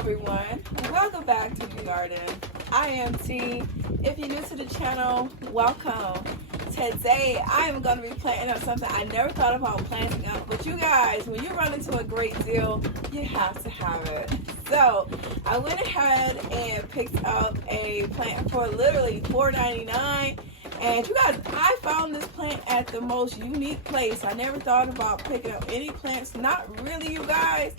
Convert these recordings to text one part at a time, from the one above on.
everyone, welcome back to the garden. I am T. If you're new to the channel, welcome. Today I am going to be planting up something I never thought about planting up, but you guys, when you run into a great deal, you have to have it. So I went ahead and picked up a plant for literally $4.99. And you guys, I found this plant at the most unique place. I never thought about picking up any plants, not really, you guys,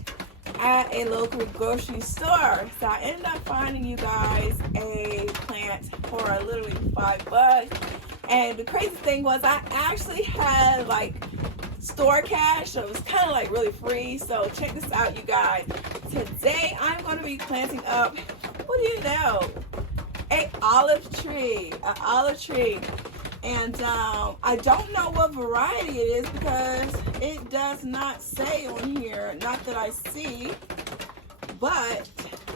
at a local grocery store. So I ended up finding, you guys, a plant for literally $5. And the crazy thing was I actually had like store cash, so it was kind of like really free. So check this out, you guys. Today I'm going to be planting up, what do you know, an olive tree. And I don't know what variety it is because it does not say on here, not that I see, but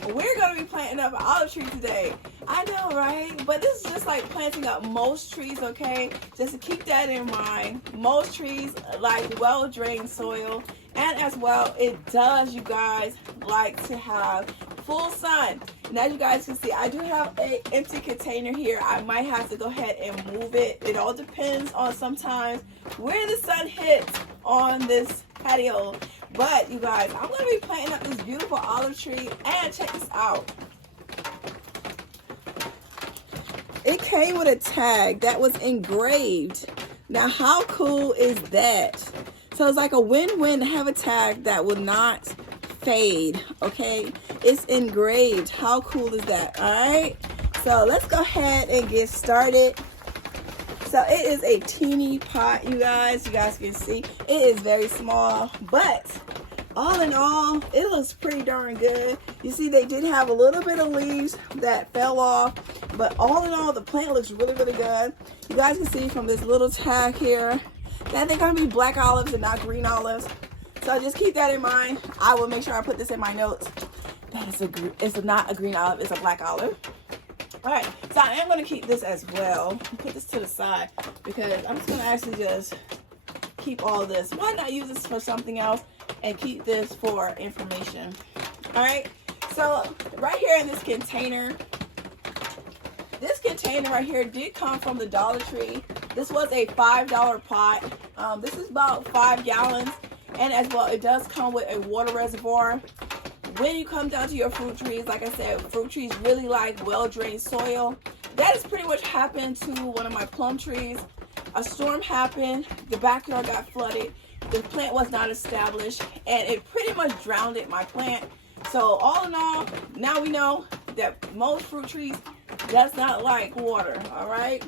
we're going to be planting up an olive tree today. I know, right? But this is just like planting up most trees, okay? Just to keep that in mind. Most trees like well-drained soil, and as well, it does, you guys, like to have full sun. And as you guys can see, I do have an empty container here. I might have to go ahead and move it. It all depends on sometimes where the sun hits on this patio. But you guys, I'm going to be planting up this beautiful olive tree, and check this out. It came with a tag that was engraved. Now, how cool is that? So it's like a win-win to have a tag that will not fade, okay? It's engraved. How cool is that? All right, so let's go ahead and get started. So it is a teeny pot, you guys can see it is very small, but all in all, it looks pretty darn good. You see, they did have a little bit of leaves that fell off, but all in all, the plant looks really good. You guys can see from this little tag here that they're going to be black olives and not green olives. So just keep that in mind. I will make sure I put this in my notes. It's not a green olive, it's a black olive. All right, so I am going to keep this as well. Put this to the side because I'm just going to actually just keep all this. Why not use this for something else and keep this for information? All right, so right here in this container right here did come from the Dollar Tree. This was a $5 pot. This is about 5 gallons. And as well, it does come with a water reservoir. When you come down to your fruit trees, like I said, fruit trees really like well-drained soil. That has pretty much happened to one of my plum trees. A storm happened, the backyard got flooded, the plant was not established, and it pretty much drowned my plant. So all in all, now we know that most fruit trees does not like water, all right?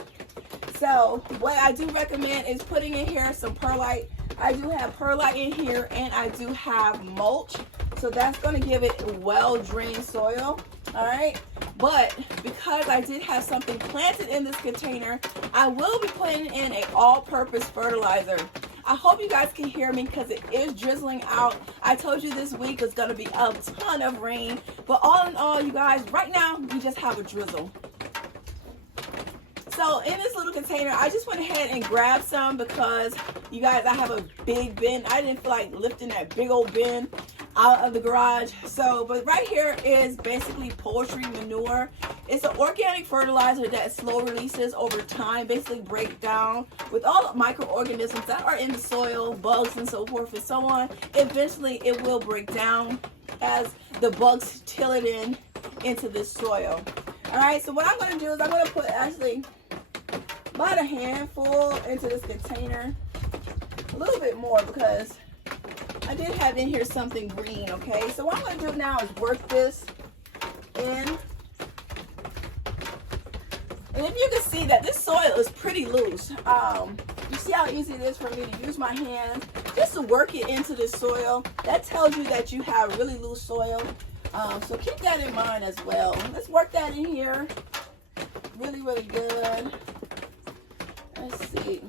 So what I do recommend is putting in here some perlite. I do have perlite in here, and I do have mulch. So that's going to give it well-drained soil, all right? But because I did have something planted in this container, I will be putting in an all-purpose fertilizer. I hope you guys can hear me because it is drizzling out. I told you this week is going to be a ton of rain. But all in all, you guys, right now, we just have a drizzle. So in this little container, I just went ahead and grabbed some because, you guys, I have a big bin. I didn't feel like lifting that big old bin out of the garage. So, but right here is basically poultry manure. It's an organic fertilizer that slow releases over time, basically break down with all the microorganisms that are in the soil, bugs and so forth and so on. Eventually, it will break down as the bugs till it into this soil. All right, so what I'm going to do is I'm going to put actually about a handful into this container, a little bit more because I did have in here something green, okay? So what I'm going to do now is work this in. And if you can see that this soil is pretty loose. You see how easy it is for me to use my hands just to work it into the soil. That tells you that you have really loose soil. So keep that in mind as well. Let's work that in here. Really good. Let's see.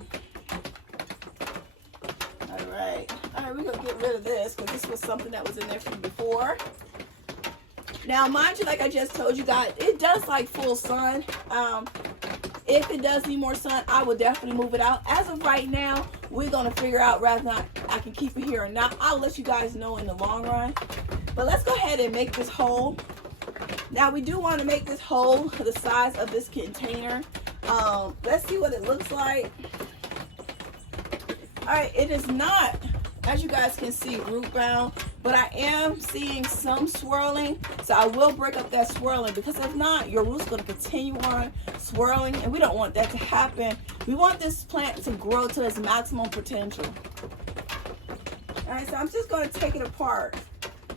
All right, we're gonna get rid of this because this was something that was in there from before. Now, mind you, like I just told you guys, it does like full sun. If it does need more sun, I will definitely move it out. As of right now, we're gonna figure out whether or not I can keep it here or not. I'll let you guys know in the long run. But let's go ahead and make this hole. Now we do want to make this hole the size of this container. Let's see what it looks like. All right, it is not, as you guys can see, root bound, but I am seeing some swirling, so I will break up that swirling, because if not, your root's going to continue on swirling, and we don't want that to happen. We want this plant to grow to its maximum potential. All right, so I'm just going to take it apart.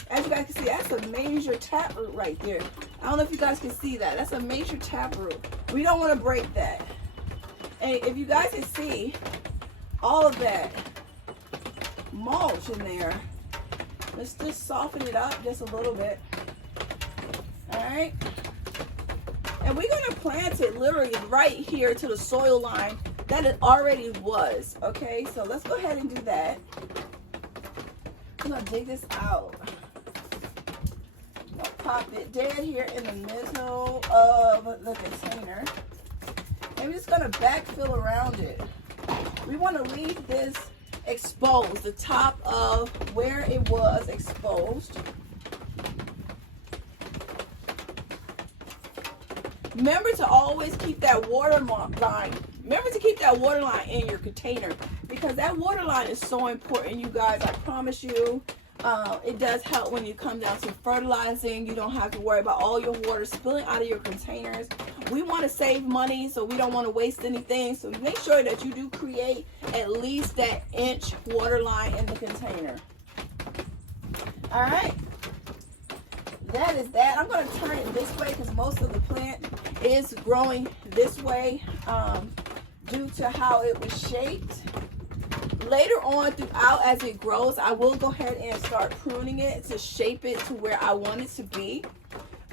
As you guys can see, that's a major taproot right there. I don't know if you guys can see that. That's a major taproot. We don't want to break that. And if you guys can see, all of that mulch in there, let's just soften it up just a little bit. All right, and we're going to plant it literally right here to the soil line that it already was. Okay, so let's go ahead and do that. I'm going to dig this out. I'll pop it dead here in the middle of the container, and we're just going to backfill around it. We want to leave this exposed, the top of where it was exposed. Remember to always keep that water line. Remember to keep that water line in your container, because that water line is so important, you guys. I promise you. It does help when you come down to fertilizing. You don't have to worry about all your water spilling out of your containers. We want to save money, so we don't want to waste anything. So make sure that you do create at least that inch water line in the container. All right. That is that. I'm going to turn it this way because most of the plant is growing this way due to how it was shaped. Later on throughout, as it grows, I will go ahead and start pruning it to shape it to where I want it to be.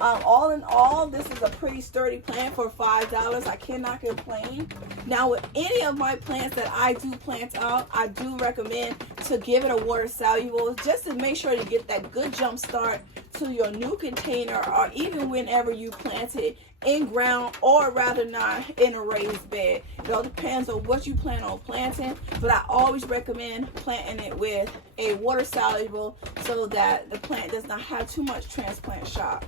All in all, this is a pretty sturdy plant for $5. I cannot complain. Now, with any of my plants that I do plant out, I do recommend to give it a water soluble, just to make sure to get that good jump start to your new container, or even whenever you plant it in ground, or rather not in a raised bed. It all depends on what you plan on planting, but I always recommend planting it with a water soluble so that the plant does not have too much transplant shock.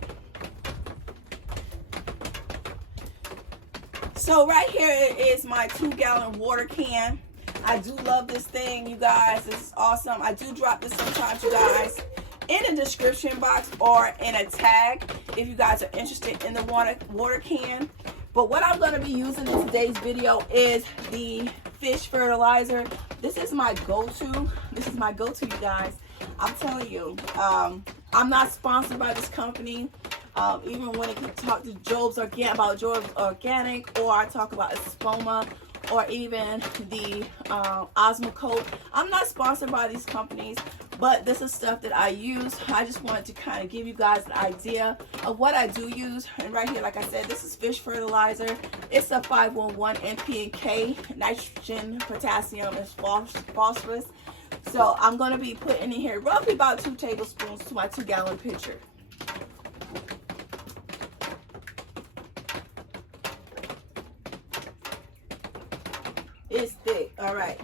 So right here is my 2-gallon water can. I do love this thing, you guys. This is awesome. I do drop this sometimes, you guys, in the description box or in a tag if you guys are interested in the water can. But what I'm going to be using in today's video is the fish fertilizer. This is my go-to. This is my go-to, you guys. I'm telling you, I'm not sponsored by this company. Even when I talk to Job's Organic, or I talk about Espoma, or even the Osmocote. I'm not sponsored by these companies, but this is stuff that I use. I just wanted to kind of give you guys an idea of what I do use. And right here, like I said, this is fish fertilizer. It's a 511 NP&K, nitrogen, potassium, and phosphorus. So I'm going to be putting in here roughly about 2 tablespoons to my 2-gallon pitcher. It's thick. All right.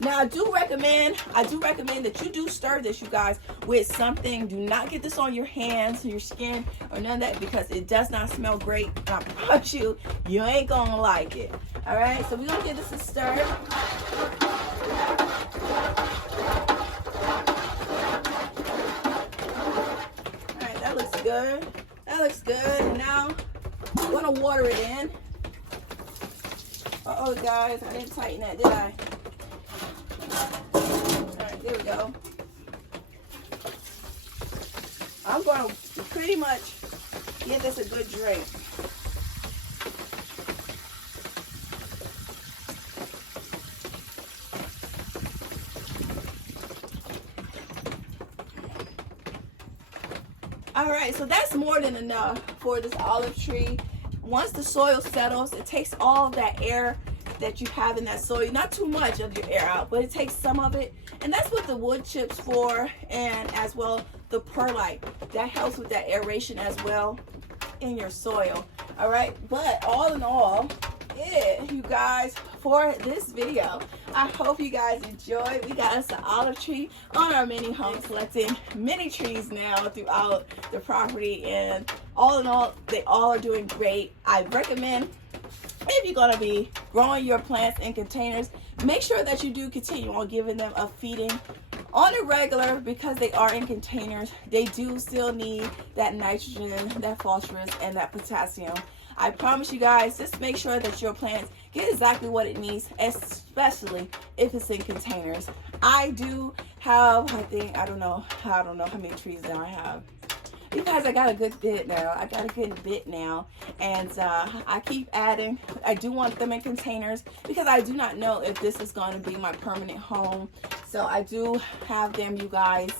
Now I do recommend that you do stir this, you guys, with something. Do not get this on your hands, your skin, or none of that, because it does not smell great. I promise you, you ain't gonna like it. All right, so we're gonna give this a stir. All right, that looks good. That looks good. And now I'm gonna water it in. Uh-oh, guys, I didn't tighten that, did I? Alright, there we go. I'm going to pretty much give this a good drink. Alright, so that's more than enough for this olive tree. Once the soil settles, it takes all of that air that you have in that soil. Not too much of your air out, but it takes some of it. And that's what the wood chips for, and as well the perlite. That helps with that aeration as well in your soil. All right, but all in all, it, you guys, for this video. I hope you guys enjoyed. We got us an olive tree on our mini home, selecting many trees now throughout the property, and all in all, they all are doing great. I recommend, if you're going to be growing your plants in containers, make sure that you do continue on giving them a feeding on a regular, because they are in containers. They do still need that nitrogen, that phosphorus, and that potassium. I promise you guys, just make sure that your plants get exactly what it needs, especially if it's in containers. I do have, I don't know how many trees now I have. You guys, I got a good bit now. And I keep adding. I do want them in containers because I do not know if this is going to be my permanent home. So I do have them, you guys,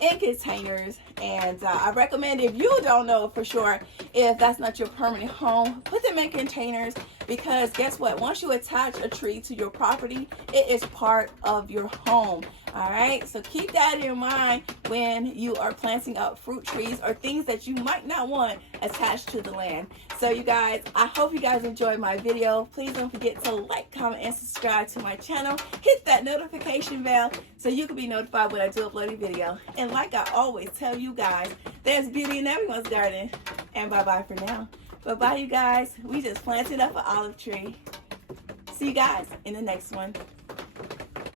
in containers. And I recommend, if you don't know for sure if that's not your permanent home, put them in containers, because guess what? Once you attach a tree to your property, it is part of your home. All right, so keep that in mind when you are planting up fruit trees or things that you might not want attached to the land. So you guys, I hope you guys enjoyed my video. Please don't forget to like, comment, and subscribe to my channel. Hit that notification bell so you can be notified when I do upload a video. And like I always tell you guys, there's beauty in everyone's garden. And bye-bye for now. Bye-bye, you guys. We just planted up an olive tree. See you guys in the next one.